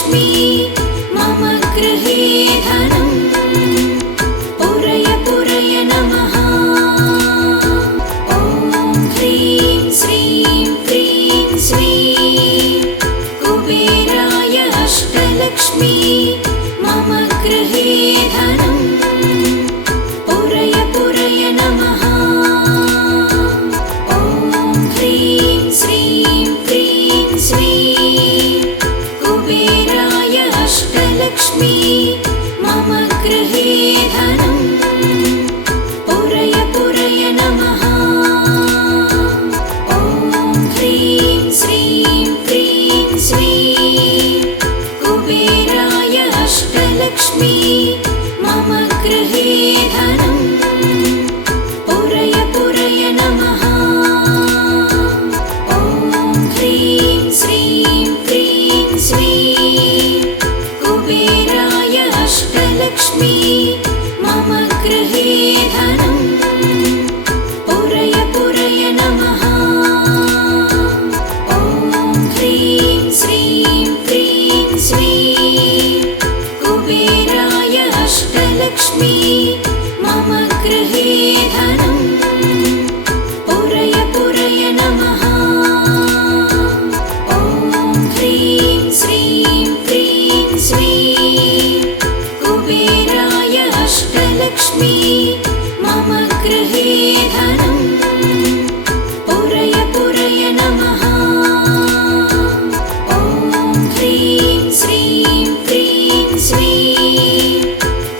अष्टलक्ष्मी मम गृहे धनम् पूरय पूरय नमः। ॐ ह्रीं श्रीं क्रीं स्वीं कुबेराय अष्टलक्ष्मी मम गृहे धनम् पूरय पूरय नमः। ॐ ह्रीं श्रीं क्रीं स्वीं कुबेराय अष्टलक्ष्मी मम गृहे धनम् पूरय पूरय नमः। ॐ ह्रीं श्रीं क्रीं स्वीं कुबेराय अष्टलक्ष्मी मम गृहे धनम् पूरय पूरय नमः। ॐ ह्रीं श्रीं क्रीं स्वीं कुबेराय अष्टलक्ष्मी मम गृहे धनम् पूरय पूरय नमः। ॐ ह्रीं श्रीं क्रीं स्वीं कुबेराय अष्टलक्ष्मी मम गृहे धनम् पूरय पूरय नमः। ॐ ह्रीं श्रीं क्रीं स्वीं कुबेराय अष्टलक्ष्मी मम गृहे धनम् पूरय पूरय नमः। ॐ ह्रीं श्रीं क्रीं स्वीं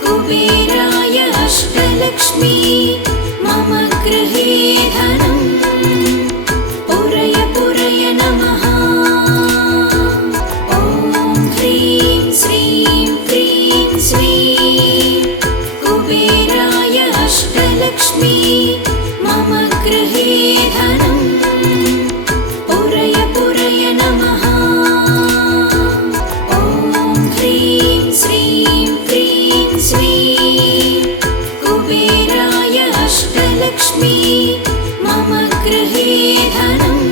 कुबेराय अष्टलक्ष्मी मम गृहे धनम् पूरय पूरय नमः। ॐ ह्रीं श्रीं क्रीं स्वीं कुबेराय अष्टलक्ष्मी मम गृहे धनम् पूरय पूरय नमः। ॐ ह्रीं श्रीं क्रीं स्वीं कुबेराय अष्टलक्ष्मी मम गृहे धनम्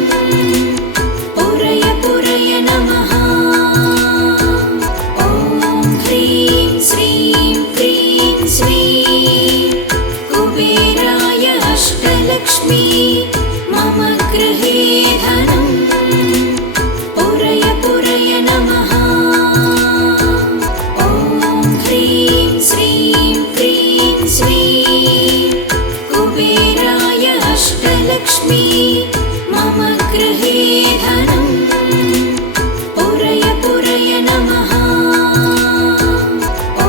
पूरय पूरय नमः। ॐ ह्रीं श्रीं क्रीं स्वीं कुबेराय अष्टलक्ष्मी मम गृहे धनम् पूरय पूरय नमः। ॐ ह्रीं श्रीं क्रीं स्वीं कुबेराय अष्टलक्ष्मी मम गृहे धनम् पूरय पूरय नमः। ॐ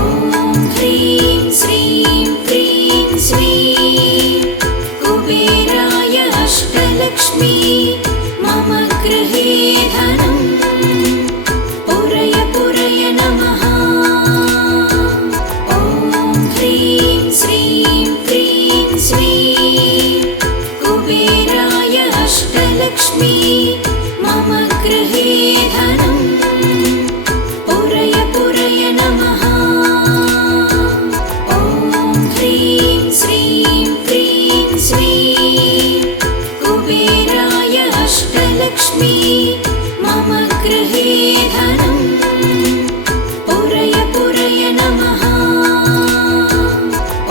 ह्रीं श्रीं क्रीं स्वीं कुबेराय अष्टलक्ष्मी मम गृहे धनम् पूरय पूरय नमः। ॐ ह्रीं श्रीं क्रीं स्वीं कुबेराय अष्टलक्ष्मी मम गृहे धनम् पूरय पूरय नमः। ॐ ह्रीं श्रीं क्रीं स्वीं कुबेराय अष्टलक्ष्मी मम गृहे धनम् पूरय पूरय नमः।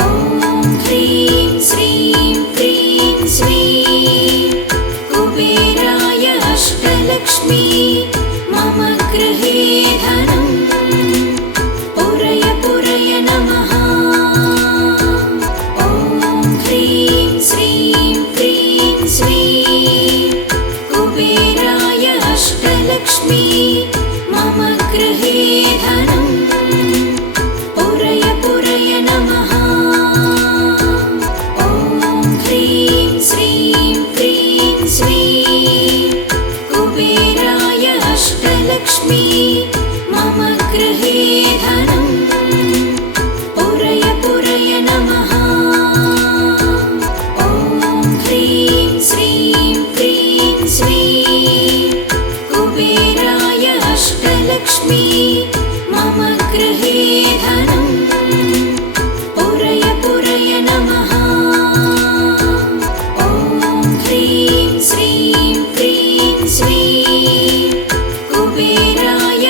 ॐ ह्रीं श्रीं क्रीं स्वीं कुबेराय अष्टलक्ष्मी मम गृहे धनम् पूरय पूरय नमः। ॐ ह्रीं श्रीं क्रीं स्वीं कुबेराय अष्टलक्ष्मी मम गृहे धनम् पूरय पूरय नमः। ॐ ह्रीं श्रीं क्रीं स्वीं कुबेराय अष्टलक्ष्मी मम गृहे धनम् पूरय पूरय नमः। ॐ ह्रीं श्रीं क्रीं स्वीं कुबेराय अष्टलक्ष्मी मम गृहे धनम् पूरय पूरय नमः। ॐ ह्रीं श्रीं क्रीं स्वीं कुबेराय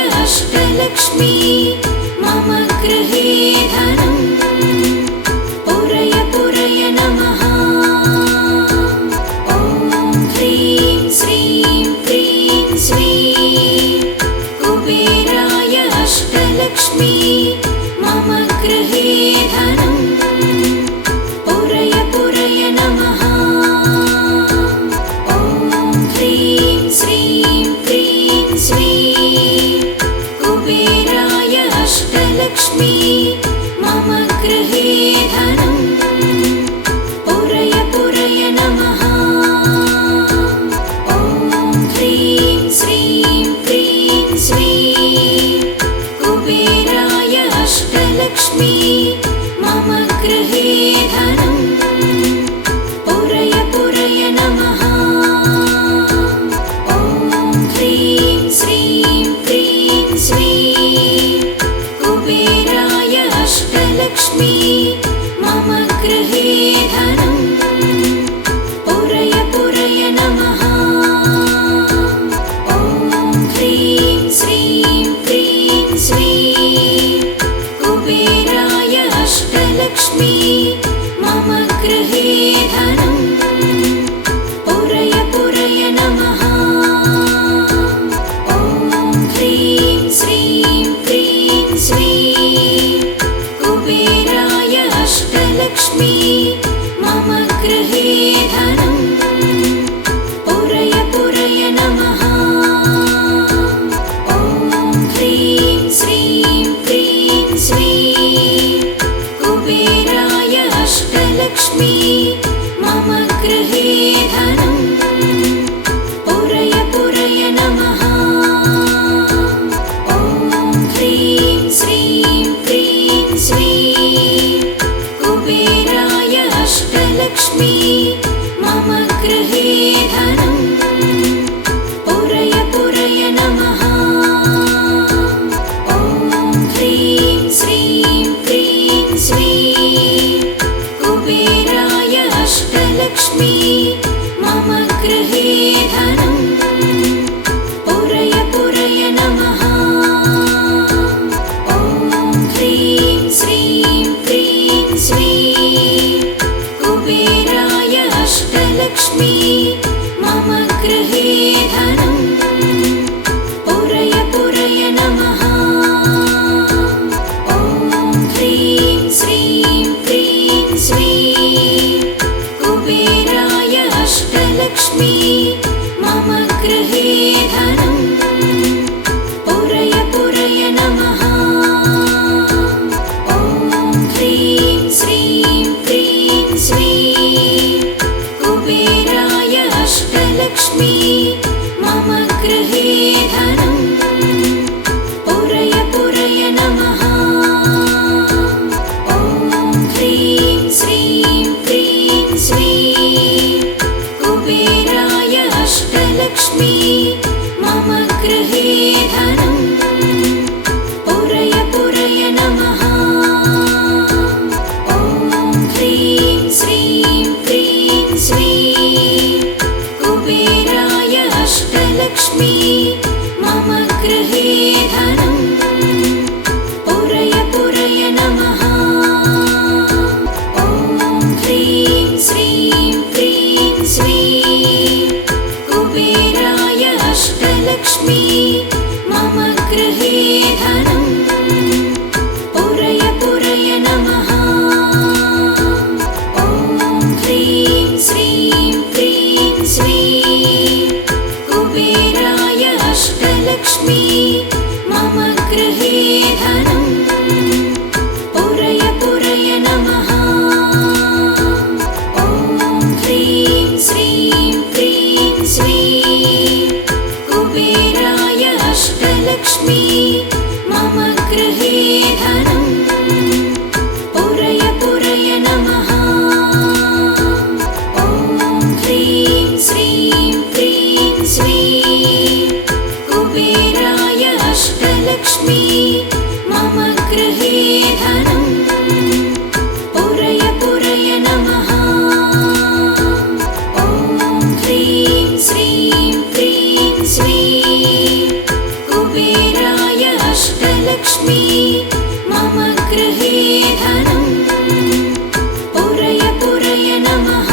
अष्टलक्ष्मी मम गृहे धनम् पुरय पुरय नमः। ॐ ह्रीं श्रीं क्रीं श्रीं कुबेराय अष्टलक्ष्मी मम गृहे धनम् पुरय पुरय नमः। ॐ ह्रीं श्रीं क्रीं श्रीं कुबेराय अष्टलक्ष्मी मम गृहे धनम् पुरय पुरय नमः। ॐ ह्रीं श्रीं क्रीं श्रीं कुबेराय अष्टलक्ष्मी मम गृहे धनम् पुरय पुरय नमः। ॐ ह्रीं श्रीं क्रीं श्रीं कुबेराय अष्टलक्ष्मी मम गृहे धनम् पुरय पुरय नमः। ॐ ह्रीं श्रीं क्रीं श्रीं कुबेराय अष्टलक्ष्मी मम गृहे धनम् पुरय पुरय नमः। ॐ ह्रीं श्रीं क्रीं श्रीं कुबेराय अष्टलक्ष्मी मम गृहे धनम् पुरय पुरय नमः। ॐ ह्रीं श्रीं क्रीं श्रीं कुबेराय अष्टलक्ष्मी मम गृहे धनम् पुरय पुरय नमः। ॐ ह्रीं श्रीं क्रीं श्रीं कुबेराय अष्टलक्ष्मी मम गृहे धनम् पुरय पुरय नमः। ॐ ह्रीं श्रीं क्रीं श्रीं कुबेराय अष्टलक्ष्मी मम गृहे धनम् पुरय पुरय नमः। ॐ ह्रीं श्रीं क्रीं श्रीं कुबेराय अष्टलक्ष्मी मम गृहे धनम् पुरय पुरय नमः। ॐ ह्रीं श्रीं क्रीं श्रीं कुबेराय अष्टलक्ष्मी मम गृहे धनम् पुरय पुरय नमः।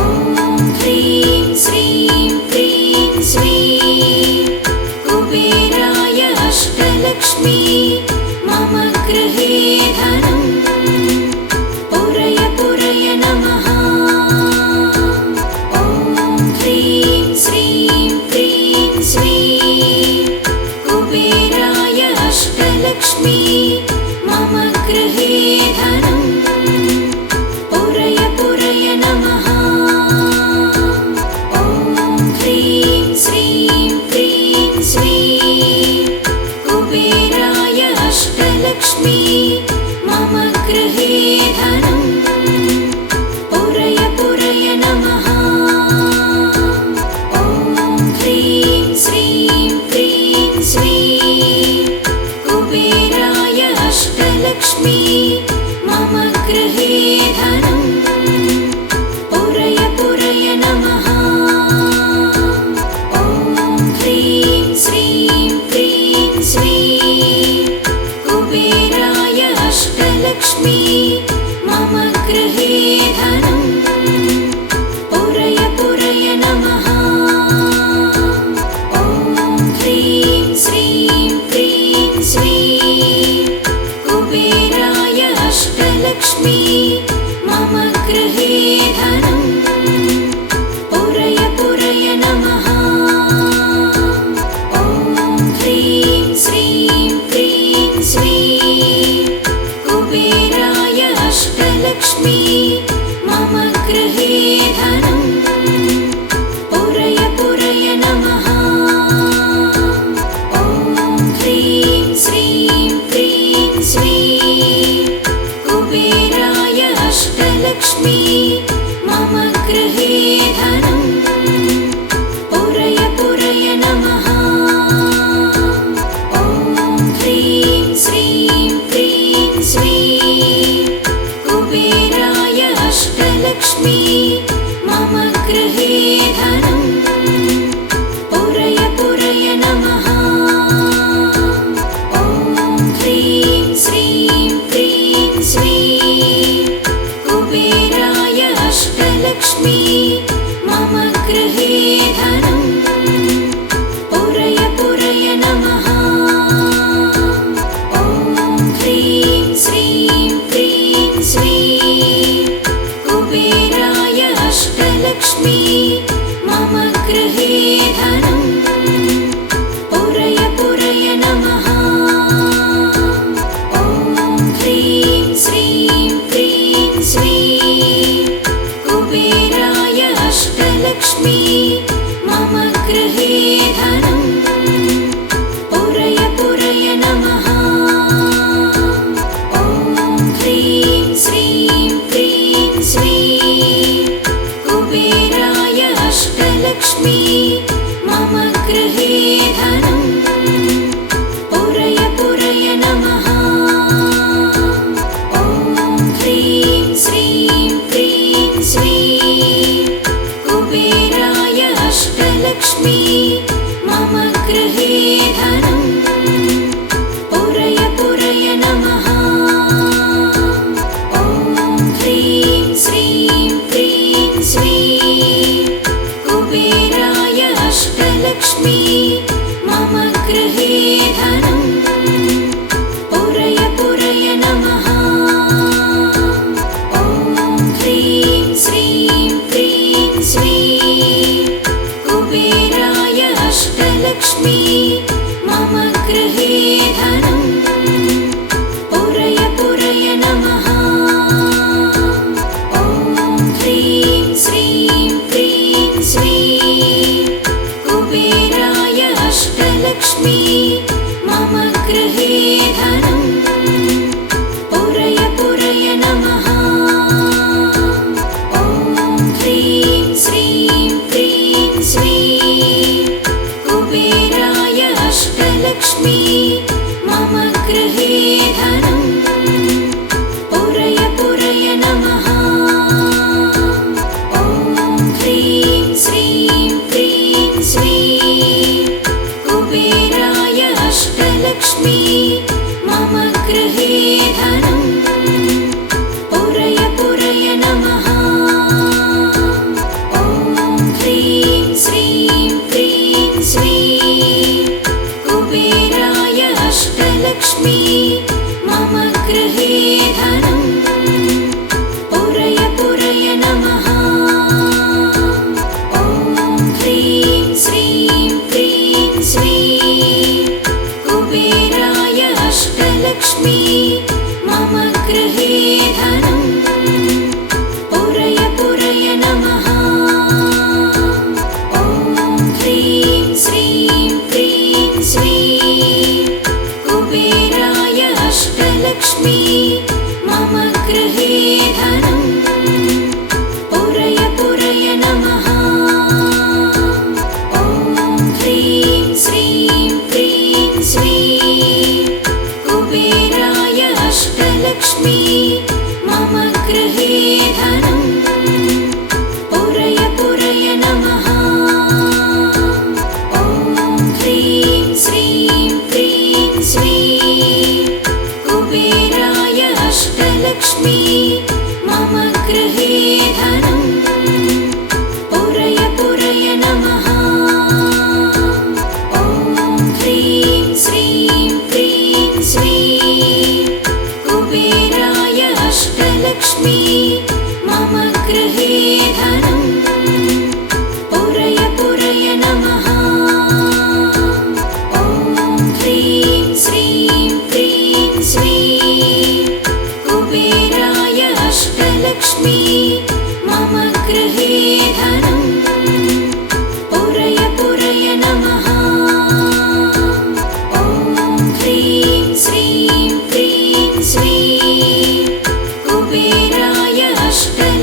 ॐ ह्रीं श्रीं क्रीं श्रीं कुबेराय अष्टलक्ष्मी मम गृहे धनम् पुरय पुरय नमः। ॐ ह्रीं श्रीं क्रीं श्रीं कुबेराय अष्टलक्ष्मी मम गृहे धनम् पुरय पुरय नमः। ॐ ह्रीं श्रीं क्रीं श्रीं कुबेराय अष्टलक्ष्मी मम गृहे धनम् पुरय पुरय नमः। ॐ ह्रीं श्रीं क्रीं श्रीं कुबेराय अष्टलक्ष्मी मम गृहे धनम् पुरय पुरय नमः। ॐ ह्रीं श्रीं क्रीं श्रीं कुबेराय अष्टलक्ष्मी मम गृहे धनम् पुरय पुरय नमः। ॐ ह्रीं श्रीं क्रीं श्रीं कुबेराय अष्टलक्ष्मी मम गृहे धनम् पुरय पुरय नमः। ॐ ह्रीं श्रीं क्रीं श्रीं कुबेराय अष्टलक्ष्मी मम अष्टलक्ष्मी मम गृहे धनं पुरय पुरय नमः। ॐ ह्रीं श्रीं क्रीं श्रीं कुबेराय अष्टलक्ष्मी मम गृहे धनं पुरय पुरय नमः। ॐ ह्रीं श्रीं क्रीं श्रीं कुबेराय अष्टलक्ष्मी मम गृहे धनं पुरय पुरय नमः। ॐ ह्रीं श्रीं क्रीं श्रीं कुबेराय अष्टलक्ष्मी मम गृहे धनं पुरय पुरय नमः। ॐ ह्रीं श्रीं क्रीं श्रीं कुबेराय अष्टलक्ष्मी मम गृहे धनं पुरय पुरय नमः। ॐ ह्रीं श्रीं क्रीं श्रीं कुबेराय अष्टलक्ष्मी मम गृहे धनं पुरय पुरय नमः। ॐ ह्रीं श्रीं क्रीं श्रीं कुबेराय अष्टलक्ष्मी मम गृहे धनं पुरय पुरय नमः। ॐ ह्रीं श्रीं क्रीं श्रीं कुबेराय अष्टलक्ष्मी मम गृहे धनं पुरय पुरय नमः। ॐ ह्रीं श्रीं क्रीं श्रीं कुबेराय अष्टलक्ष्मी मम गृहे धनं पुरय पुरय नमः। ॐ ह्रीं श्रीं क्रीं श्रीं कुबेराय अष्टलक्ष्मी मम गृहे धनं पुरय पुरय नमः। ॐ ह्रीं श्रीं क्रीं श्रीं कुबेराय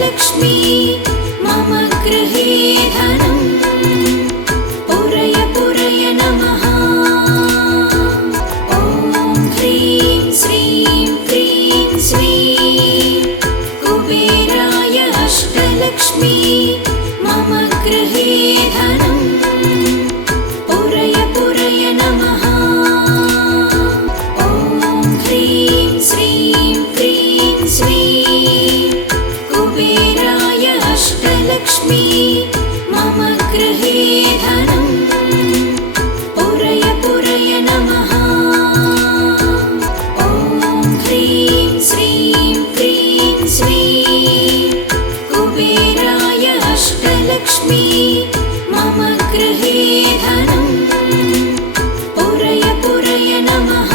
अष्टलक्ष्मी मम गृहे धनं पुरय पुरय नमः। ॐ ह्रीं श्रीं क्रीं श्रीं कुबेराय अष्टलक्ष्मी मम गृहे धनं पुरय पुरय नमः। ॐ ह्रीं श्रीं क्रीं श्रीं कुबेराय अष्टलक्ष्मी मम गृहे धनं पुरय पुरय नमः। ॐ ह्रीं श्रीं क्रीं श्रीं कुबेराय अष्टलक्ष्मी मम गृहे धनं पुरय पुरय नमः।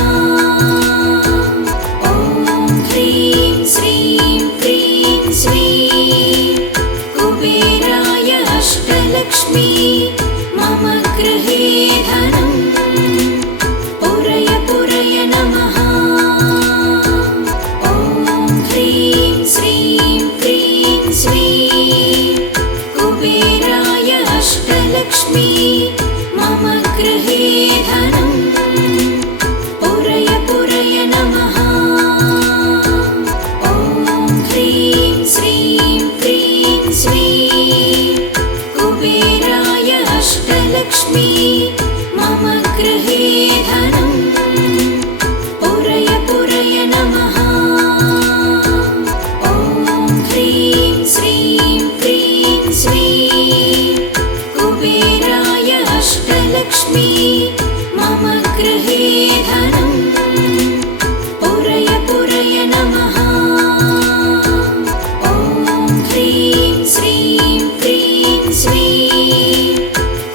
ॐ ह्रीं श्रीं क्रीं श्रीं कुबेराय अष्टलक्ष्मी मम गृहे धनं पुरय पुरय नमः। ॐ ह्रीं श्रीं क्रीं श्रीं कुबेराय अष्टलक्ष्मी मम गृहे धनं पुरय पुरय नमः। ॐ ह्रीं श्रीं क्रीं श्रीं कुबेराय अष्टलक्ष्मी मम गृहे धनं पुरय पुरय नमः। ॐ ह्रीं श्रीं क्रीं श्रीं कुबेराय अष्टलक्ष्मी मम गृहे धनं पुरय पुरय नमः। ॐ ह्रीं श्रीं क्रीं श्रीं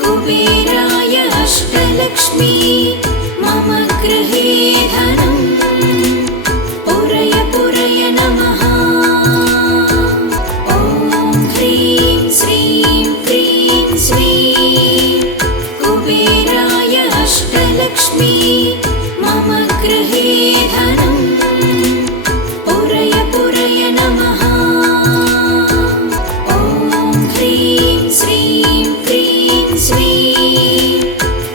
कुबेराय अष्टलक्ष्मी मम गृहे धनं पुरय पुरय नमः। ॐ ह्रीं श्रीं क्रीं श्रीं कुबेराय अष्टलक्ष्मी मम गृहे धनं पुरय पुरय नमः। ॐ ह्रीं श्रीं क्रीं श्रीं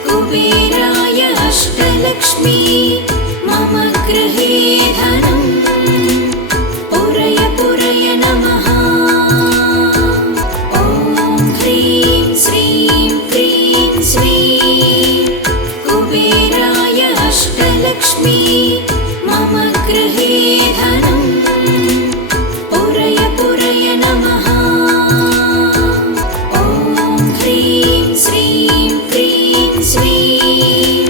कुबेराय अष्टलक्ष्मी मम गृहे धनं पुरय पुरय नमः। ॐ ह्रीं श्रीं क्रीं श्रीं कुबेराय अष्टलक्ष्मी मम गृहे धनं पुरय पुरय नमः। ॐ ह्रीं श्रीं क्रीं श्रीं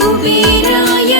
कुबेराय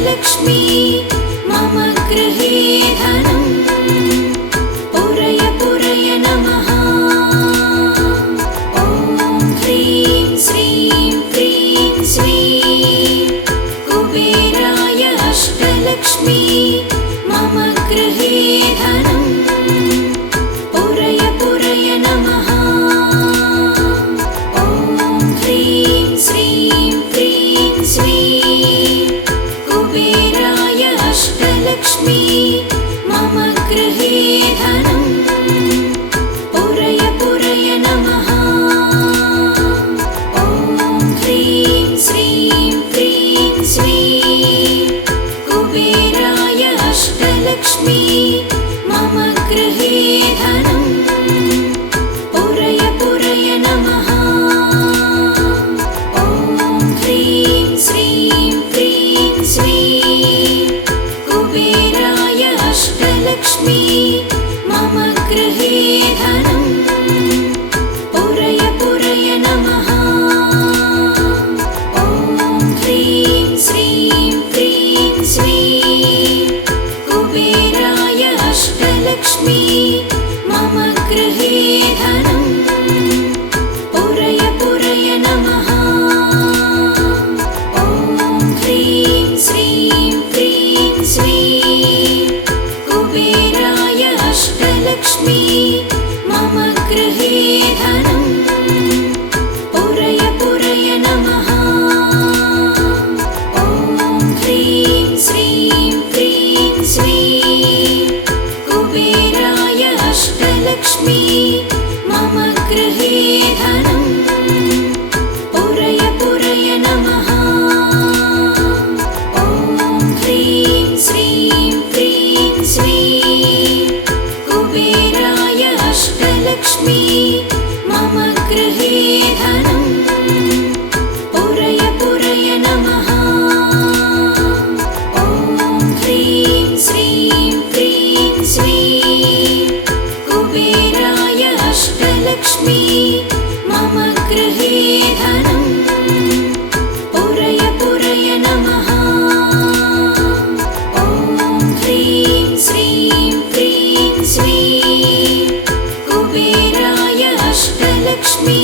अष्टलक्ष्मी मम गृहे धनं पुरय पुरय नमः। ॐ ह्रीं श्रीं क्रीं श्रीं कुबेराय अष्टलक्ष्मी मम गृहे धनं पुरय पुरय नमः। ॐ ह्रीं श्रीं क्रीं श्रीं कुबेराय अष्टलक्ष्मी मम गृहे धनं पुरय पुरय नमः। ॐ ह्रीं श्रीं क्रीं श्रीं कुबेराय अष्टलक्ष्मी मम गृहे धनं पुरय पुरय नमः। ॐ ह्रीं श्रीं क्रीं श्रीं कुबेराय अष्टलक्ष्मी मम गृहे धनं पुरय पुरय नमः। ॐ ह्रीं श्रीं क्रीं श्रीं कुबेराय अष्टलक्ष्मी मम गृहे धनं पुरय पुरय नमः। ॐ ह्रीं श्रीं क्रीं श्रीं कुबेराय अष्टलक्ष्मी मम गृहे धनं पुरय पुरय नमः। ॐ ह्रीं श्रीं क्रीं श्रीं कुबेराय अष्टलक्ष्मी मम गृहे धनं पुरय पुरय नमः। ॐ ह्रीं श्रीं क्रीं श्रीं कुबेराय अष्टलक्ष्मी मम गृहे धनं पुरय पुरय नमः। ॐ ह्रीं श्रीं क्रीं श्रीं कुबेराय अष्टलक्ष्मी मम गृहे धनं पुरय पुरय नमः। ॐ ह्रीं श्रीं क्रीं श्रीं कुबेराय अष्टलक्ष्मी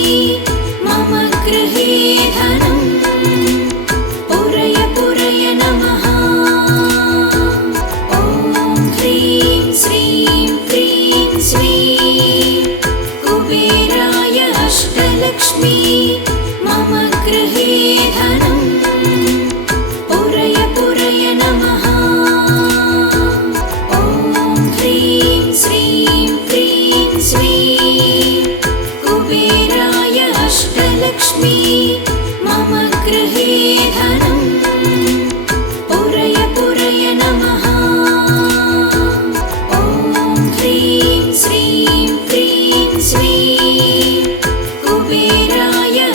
मम गृहे धनं पुरय पुरय नमः। ॐ ह्रीं श्रीं क्रीं श्रीं कुबेराय अष्टलक्ष्मी मम गृहे धनं पुरय पुरय नमः। ॐ ह्रीं श्रीं क्रीं श्रीं कुबेराय अष्टलक्ष्मी मम गृहे धनं पुरय पुरय नमः। ॐ ह्रीं श्रीं क्रीं श्रीं कुबेराय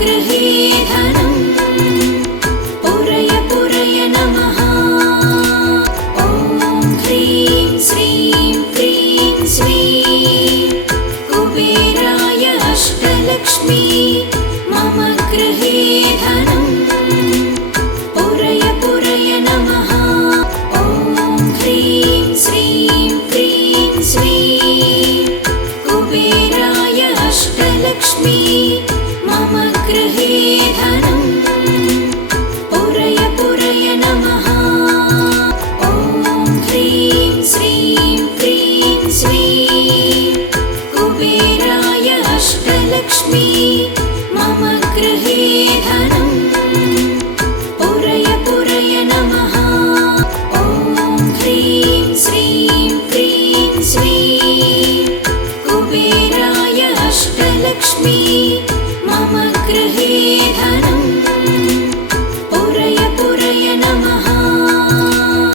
गृहे धनं पुरय पुरय नमः ॐ ह्रीं श्रीं क्रीं स्वीं कुबेराय अष्टलक्ष्मी मम गृहे धनं पुरय पुरय नमः ॐ ह्रीं श्रीं क्रीं स्वीं कुबेराय अष्टलक्ष्मी मम गृहे धनं पुरय पुरय नमः ॐ ह्रीं श्रीं क्रीं स्वीं कुबेराय अष्टलक्ष्मी मम गृहे धनं पुरय पुरय नमः ॐ ह्रीं श्रीं क्रीं स्वीं कुबेराय अष्टलक्ष्मी मम गृहे